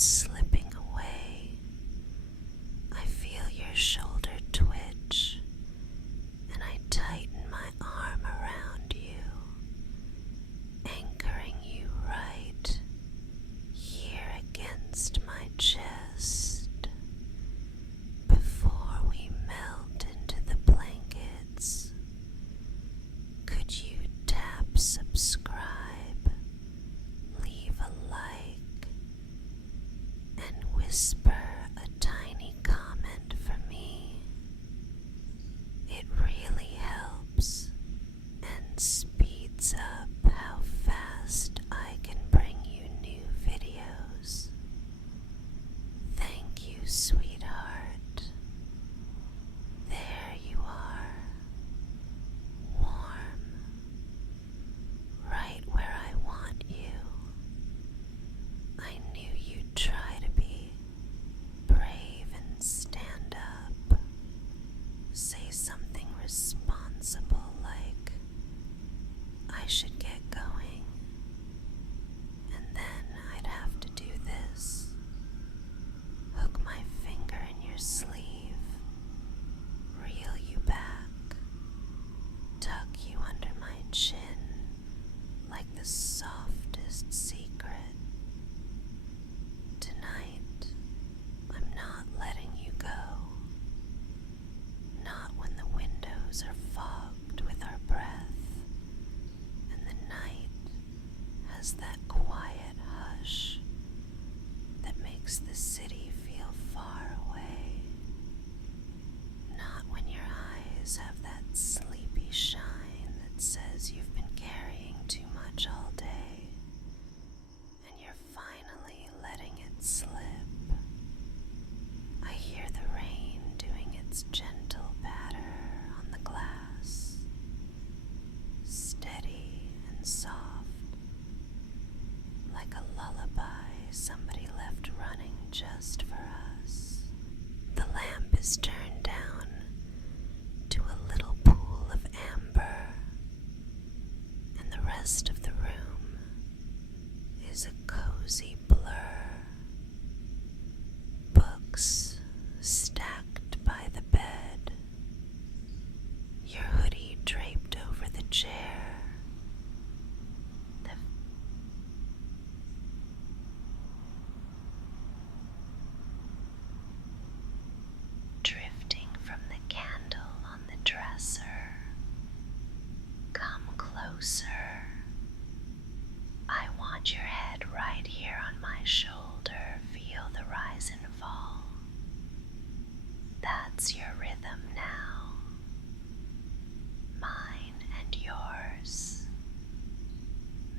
slipping away. I feel your shoulder twitch, and I tighten my arm around you, anchoring you right here against my chest. Before we melt into the blankets, could you tap subscribe, leave a like, and whisper a tiny comment for me? It really helps and speeds up how fast I can bring you new videos. Thank you, sweetheart. There you are, warm, right where I want you. I knew you'd try to be brave and stand up. Say something responsible like, I should get going, and then I'd have to do this. Hook my finger in your sleeve, reel you back, tuck you under my chin like the softest secret. Tonight, I'm not letting you go. Not when the windows are fogged with our breath, and the night has that quiet hush that makes the city feel far away. Not when your eyes have that sleepy shine that says you've been carrying too much all day, and you're finally letting it slip. I hear the rain doing its gentle batter on the glass, steady and soft, like a lullaby somebody left running just for us. The lamp is turned down to a little pool of amber, and the rest of the room is a cozy blur. Books stacked by the bed, your hoodie draped over the chair, the drifting from the candle on the dresser. Come closer. I want your head right here on my shoulder. Feel the rise and fall. That's your rhythm now. Mine and yours.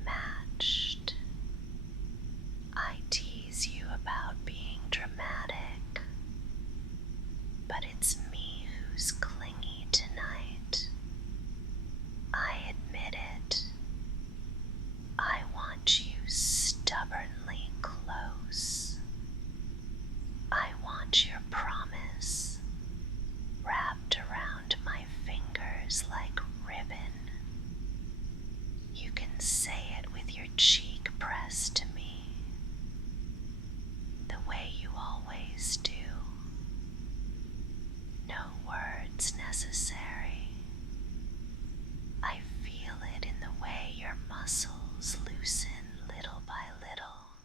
Matched. I tease you about being dramatic, but it's me who's clingy tonight. I admit it. I want you stubbornly close. I want your promise wrapped around my fingers like ribbon. You can say it with your cheek pressed to me, the way you always do. No words necessary. I feel it in the way your muscles loosen little by little,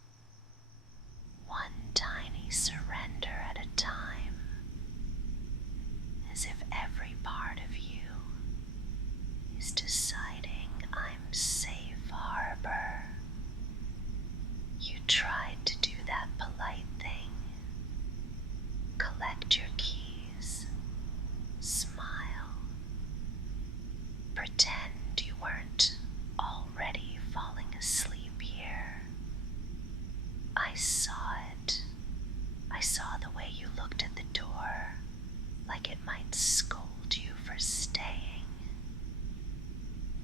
one tiny surrender at a time, as if every part of you is deciding I'm safe harbor. You tried to do that polite thing. Collect your keys. Smile. Pretend you weren't already falling asleep here. I saw it. I saw the way you looked at the door, like it might scold you for staying.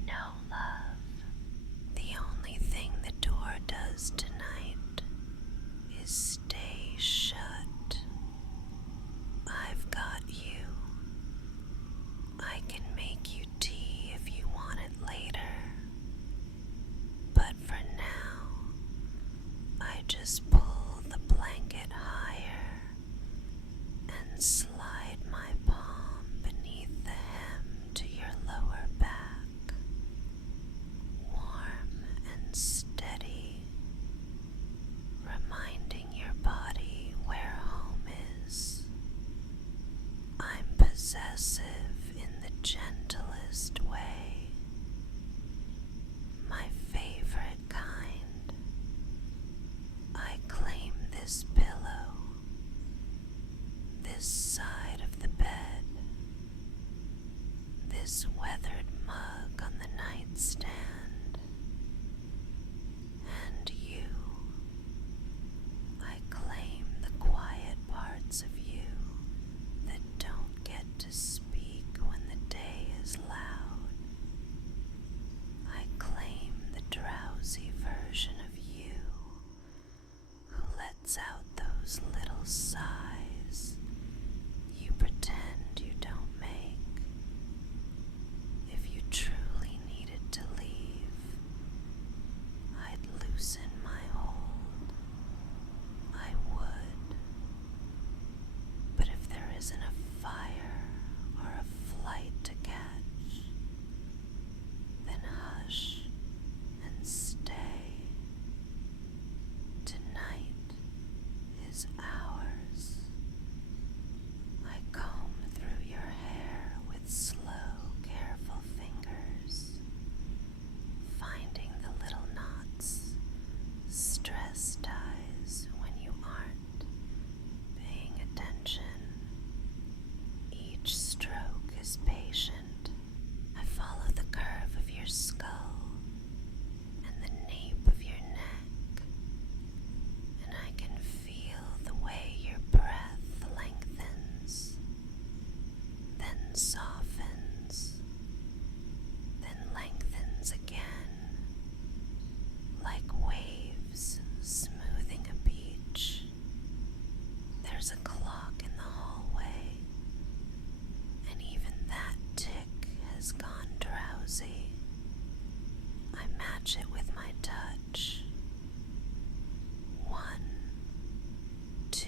No, love. The only thing the door does tonight is stay shut. I've got you. I can make you tea if you want it later. But for now, I just pull the blanket slide my palm beneath the hem to your lower back, warm and steady, reminding your body where home is. I'm possessive in the gentlest way, my favorite kind. I claim this pillow, this side of the bed, this weathered mug on the nightstand, and you. I claim the quiet parts of you that don't get to speak when the day is loud. I claim the drowsy version of you who lets out those little sighs you pretend you don't make. If you truly needed to leave, I'd loosen my hold. I would. But if there isn't a fire or a flight to catch, then hush and stay. Tonight is ours. I comb through your hair with slow, careful fingers, finding the little knots, stress ties when you aren't paying attention. Each stroke is patient. I follow the curve of your skull and the nape of your neck, and I can feel the way your breath lengthens, then softens, then lengthens again, like waves smoothing a beach. There's a clock in the hallway, and even that tick has gone drowsy. I match it with my touch. 1, 2,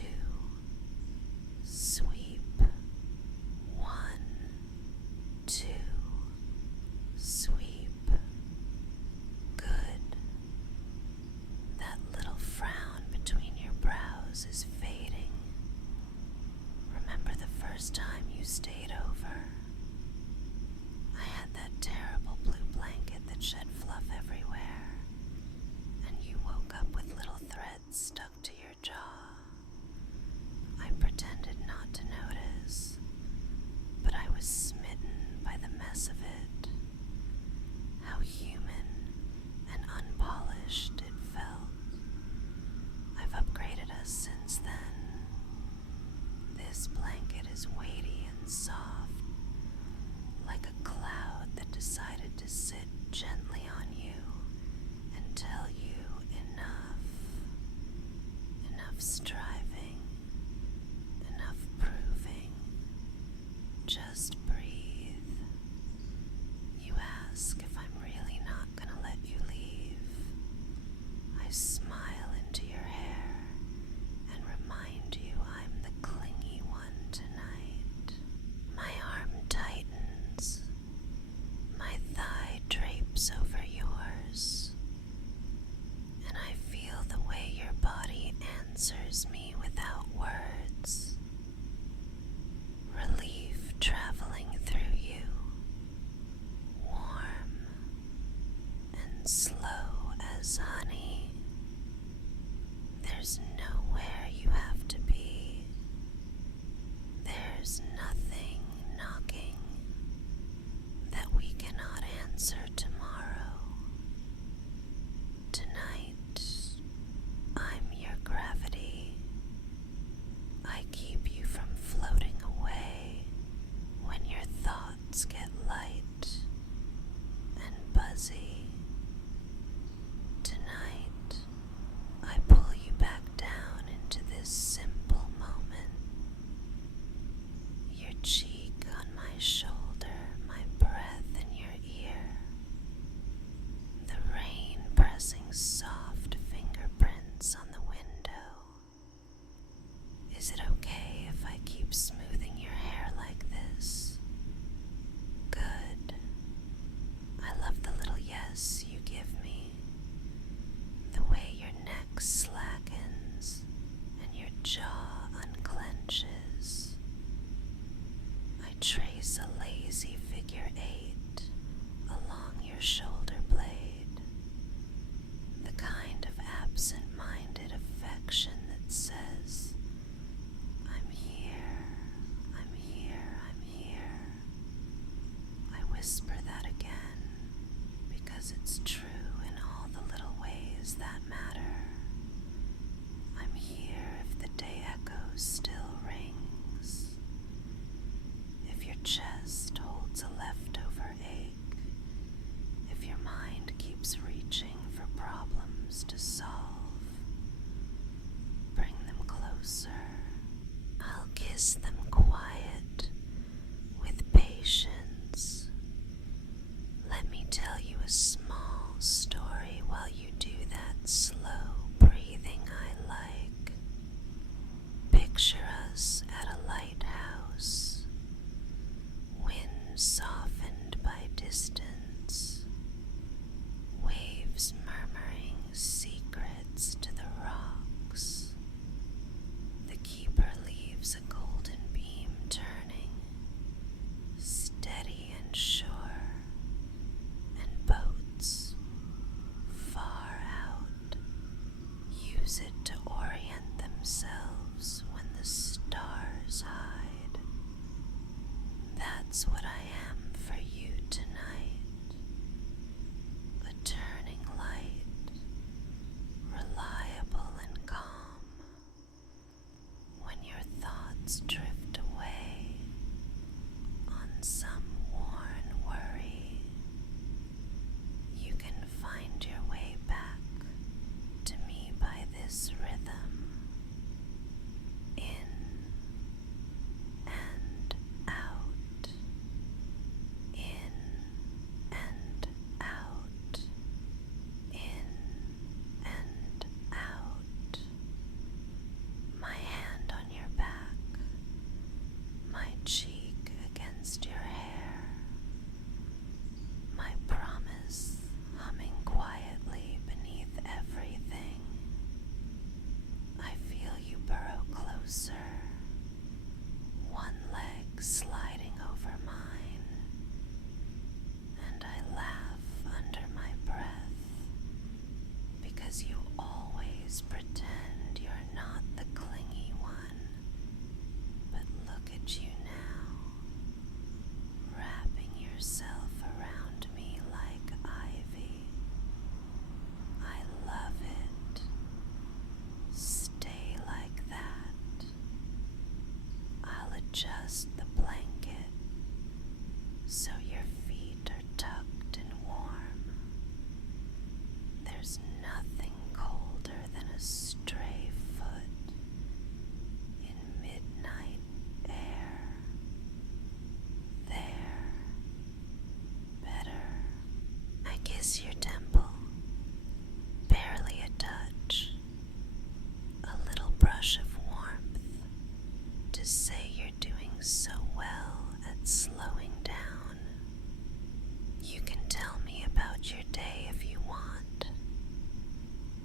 sweep. 1, 2, sweep. Good. That little frown between your brows is fading. Remember the first time you stayed over? I had that terrible blue blanket that shed fluff everywhere, and you woke up with little threads stuck to your jaw. I pretended not to notice, but I was smitten by the mess of it. How human and unpolished it felt. I've upgraded us since then. This blanket is weighty and soft, like a cloud that decided to sit gently on you and tell you enough. Enough striving, enough proving. Just breathe. You ask if I'm really not gonna let you leave. I smile into your hair and remind you I'm the clingy one tonight. My arm tightens. My thigh drapes over yours. And I feel the way your body answers me without words. Relief traveling through you. Warm and slow as honey. There's nowhere you have to be. There's nothing knocking that we cannot answer tomorrow. Tonight, I'm your gravity. I keep you from floating away when your thoughts get light and buzzy. Tonight, I pull you back down use it to orient themselves when the stars hide. That's what I am for you tonight. A turning light, reliable and calm. When your thoughts drift away on some worn worry, you can find your way back to me by this rhythm. In and out, in and out, in and out. My hand on your back, my cheek against your hair, my promise humming quietly beneath everything. I feel you burrow closer, one leg sliding over mine, and I laugh under my breath because you always pretend you're not the clingy one. But look at you now, wrapping yourself around me like ivy. I love it. Stay like that. I'll adjust the blanket so your feet are tucked and warm. There's nothing colder than a stray foot in midnight air. There. Better. I kiss your temple. Barely a touch. A little brush of warmth to say you're doing so well at slowing down. You can tell me about your day if you want,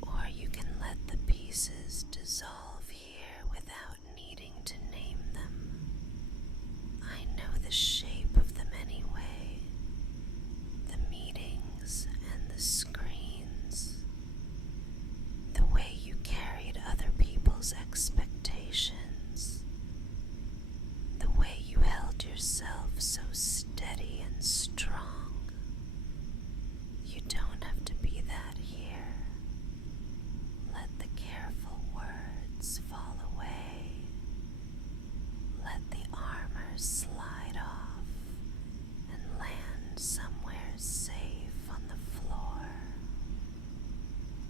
or you can let the pieces dissolve here without needing to name them. I know the shape of them anyway, the meetings and the screens, the way you carried other people's expectations, the way you held yourself so steady and strong. You don't have to be that here. Let the careful words fall away. Let the armor slide off and land somewhere safe on the floor.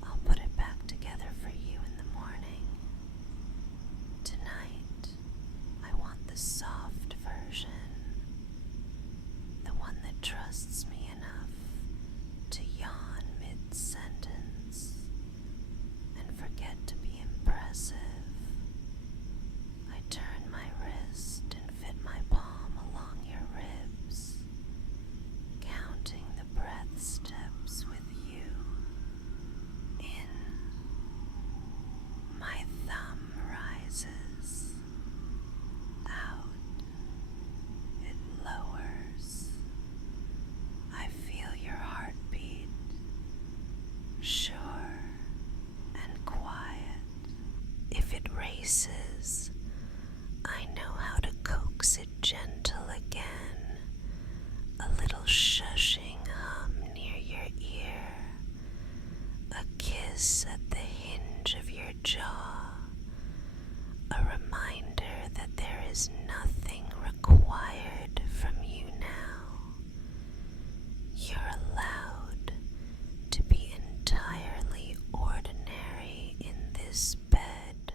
I'll put it back together for you in the morning. Tonight, I want the soft version, the one that trusts me enough to yawn mid-sentence and forget to be impressive. I turn my wrist and fit my palm along your ribs, counting the breath steps with you. In. My thumb rises. Out. It lowers. I feel your heartbeat, sure and quiet. If it races, I know how to coax it gentle again. A little shushing hum near your ear. A kiss at the hinge of your jaw. A reminder that there is nothing required from you now. You're allowed to be entirely ordinary in this bed.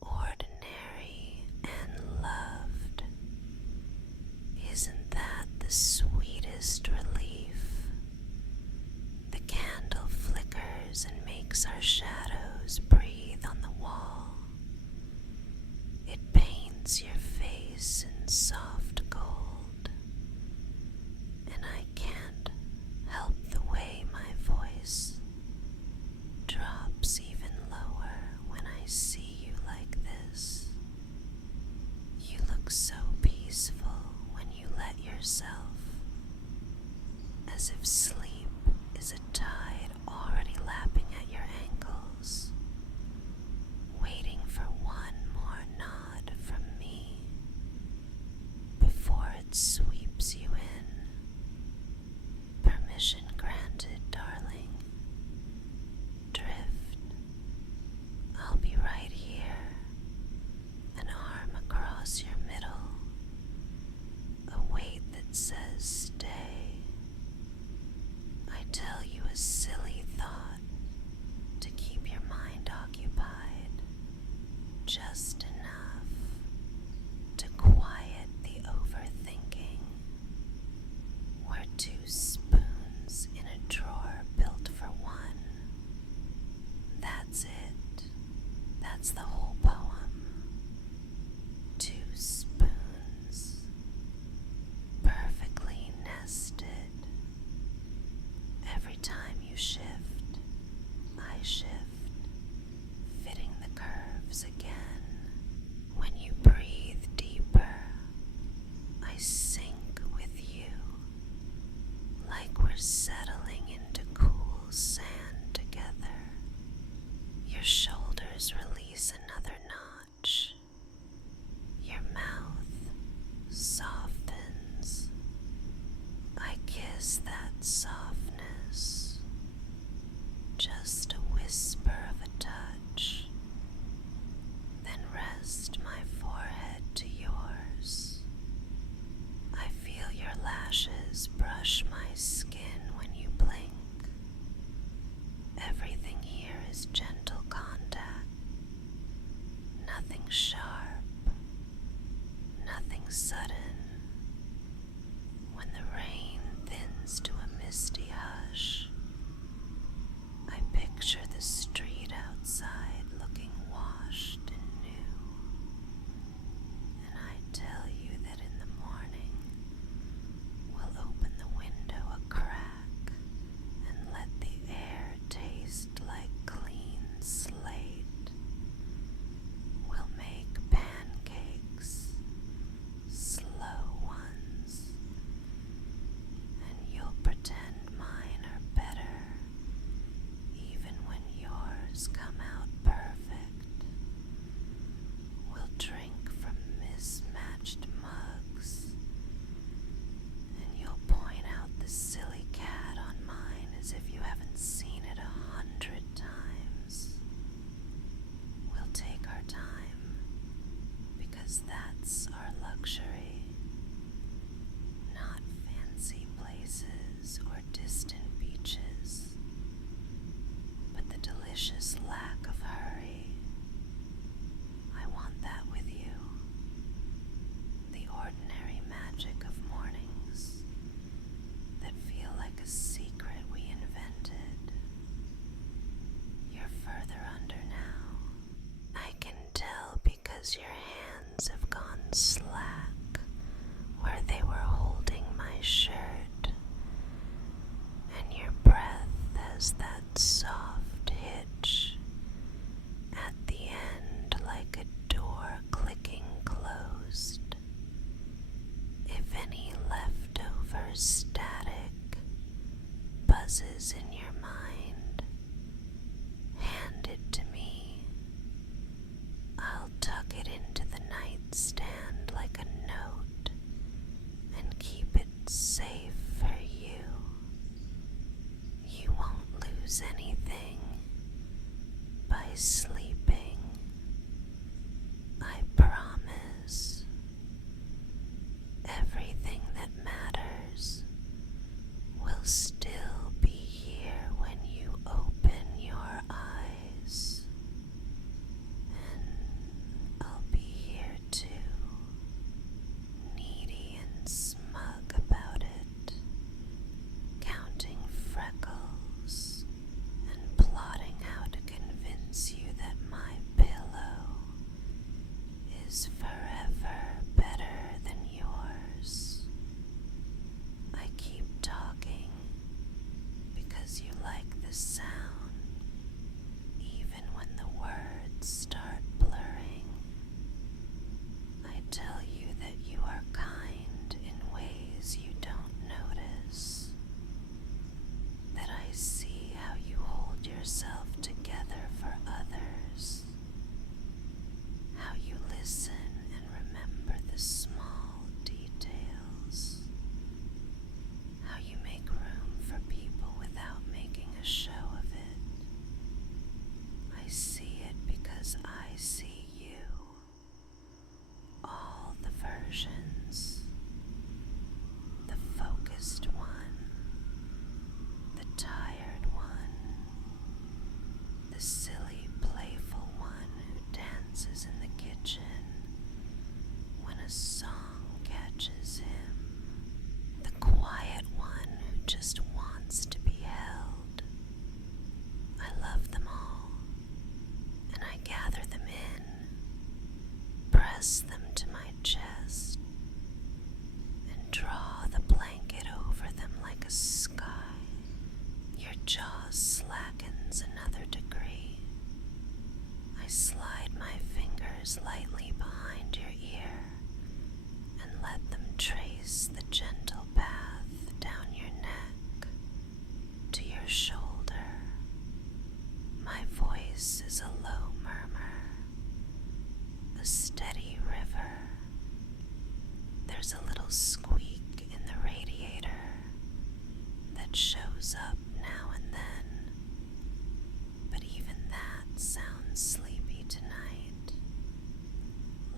Ordinary and loved. Isn't that the sweetest relief? The candle flickers and makes our shadows breathe on the wall. It paints your face in soft gold, and I can't help the way my voice drops even lower when I see you like this. You look so peaceful when you let yourself, as if sleep is a tide already lapping at your ankles. That's the whole poem. 2 spoons, perfectly nested. Every time you shift, I shift, fitting the curves again. When you breathe deeper, I sink with you, like we're settling into cool sand together. Your shoulders release another notch. Your mouth softens. I kiss that softness. Just a whisper of a touch. Then rest my forehead to yours. I feel your lashes brush my skin when you blink. Everything here is gentle contact. Nothing sharp. Nothing sudden. When the rain thins to a misty hush, I picture the street outside looking washed and new. And I tell you that in the morning, we'll open the window a crack and let the air taste like clean slate. We'll make pancakes, slow ones, and you'll pretend mine are better, even when yours come out perfect. We'll drink from mismatched mugs, and you'll point out the silly cat on mine as if you haven't seen it 100 times. We'll take our time, because that's our luxury. Not fancy places or distant beaches, but the delicious lack of hurry. I want that with you. The ordinary magic of mornings that feel like a secret we invented. You're further under now. I can tell because your hands have gone slack where they were holding my shirt, and your breath has that soft hitch at the end like a door clicking closed. If any leftover static buzzes in your mind, hand it to me. I'll tuck it into the nightstand like a note and keep it safe for you. You won't lose anything by sleeping. I promise. Everything that matters will still be here when you open your eyes. And I'll be here too, needy and smug about it, counting freckles and plotting how to convince you that press them to my chest and draw the blanket over them like a sky. Your jaw slackens another degree. I slide my fingers lightly behind your ear and let them trace the gentle path down your neck to your shoulder. My voice is a low murmur, a steady river. There's a little squeak in the radiator that shows up now and then, but even that sounds sleepy tonight,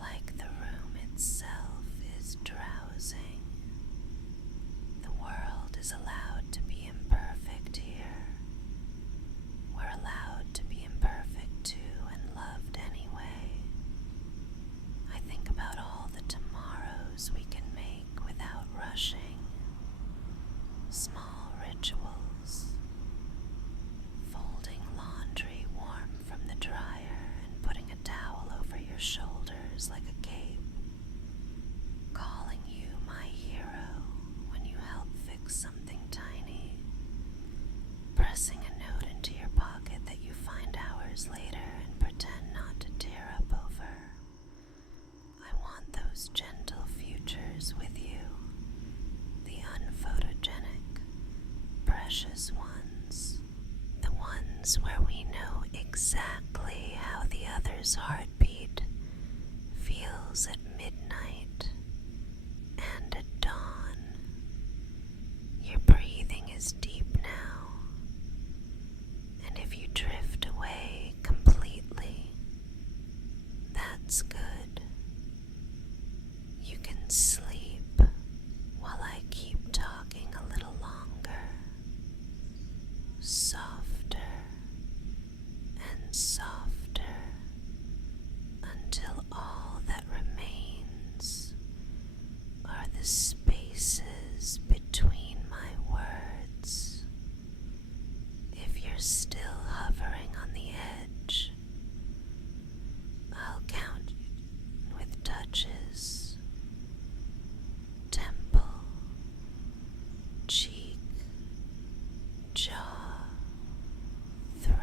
like the room itself is drowsing. The world is allowed to be imperfect here. We're allowed to be imperfect too and loved anyway. I think about all the tomorrows we can make without rushing. Small rituals. Folding laundry warm from the dryer and putting a towel over your shoulders like a cape. Calling you my hero when you help fix something tiny. Pressing a note into your pocket that you find hours later and pretend not to tear up over. I want those gentle futures with you, the unphotogenic, precious ones, the ones where we know exactly how the other's heartbeat feels at midnight and at dawn. Your breathing is deep now, and if you drift away completely, that's good. You can sleep while I keep talking a little longer, softer and softer, until all that remains are the spaces between my words. If you're still hovering on the edge, I'll count with touches. Temple, cheek, jaw, throat,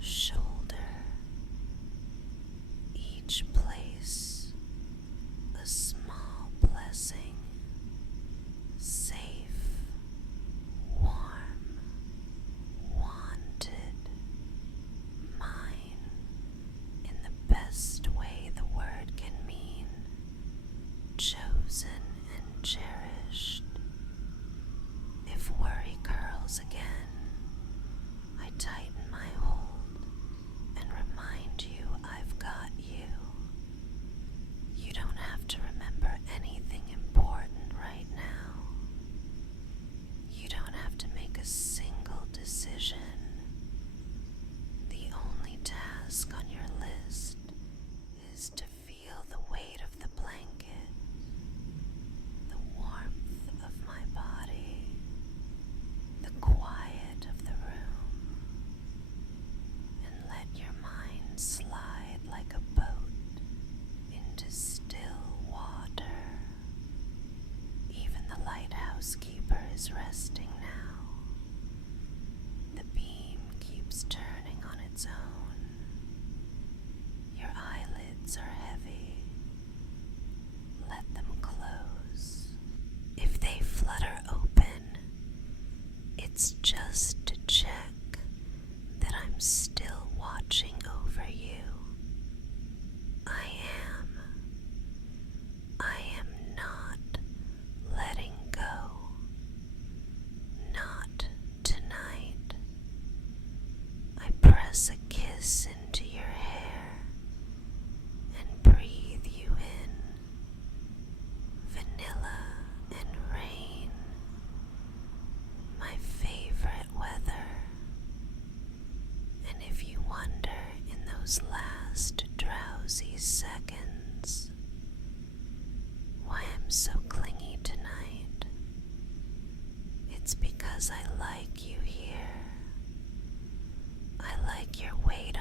shoulder. Each place a small blessing, safe, warm, wanted, mine, in the best way the word can mean, chosen and cherished. If worry curls again, I tighten my hold and remind you I've got you. You don't have to remember anything important right now. You don't have to make a single decision. The only task on your list is to feel the weight of the blanket, the warmth of my body, the quiet of the room, and let your mind slide like a boat into still water. Even the lighthouse keeper is resting now. The beam keeps turning on its own. Your eyelids are heavy. Let them close. If they flutter open, it's just to check that I'm still watching over you. I am not letting go. Not tonight. I press a kiss into your hair and breathe you in. Vanilla and rain, my favorite weather. And if you wonder in those last drowsy seconds why I'm so clingy tonight, it's because I like you here. I like your weight